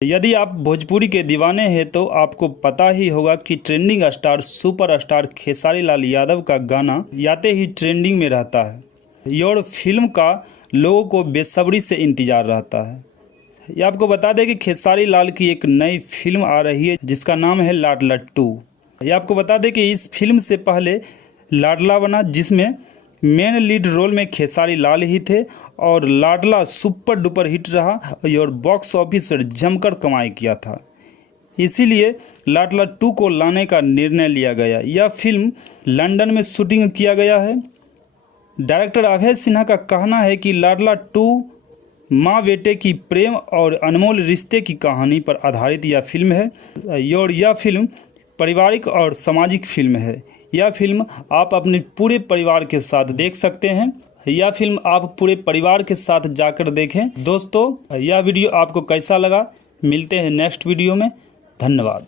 यदि आप भोजपुरी के दीवाने हैं तो आपको पता ही होगा कि trending star superstar Khesari Lal Yadav का गाना आते ही ट्रेंडिंग में रहता है और फिल्म का लोगों को बेसब्री से इंतजार रहता है। ये आपको बता दें कि खेसारी लाल की एक नई फिल्म आ रही है जिसका नाम है लाडला 2। ये आपको बता दें कि इस फिल्म से पहले लाडला बना जिसमें मेन लीड रोल में खेसारी लाल ही थे और लाडला सुपर डुपर हिट रहा और बॉक्स ऑफिस पर जमकर कमाई किया था। इसीलिए लाडला 2 को लाने का निर्णय लिया गया। यह फिल्म लंदन में शूटिंग किया गया है। डायरेक्टर अभय सिन्हा का कहना है कि लाडला 2 माँ बेटे की प्रेम और अनमोल रिश्ते की कहानी पर आधारित यह फिल्म है और यह फिल्म पारिवारिक और सामाजिक फिल्म है। यह फिल्म आप अपने पूरे परिवार के साथ देख सकते हैं। यह फिल्म आप पूरे परिवार के साथ जाकर देखें। दोस्तों, यह वीडियो आपको कैसा लगा? मिलते हैं नेक्स्ट वीडियो में। धन्यवाद।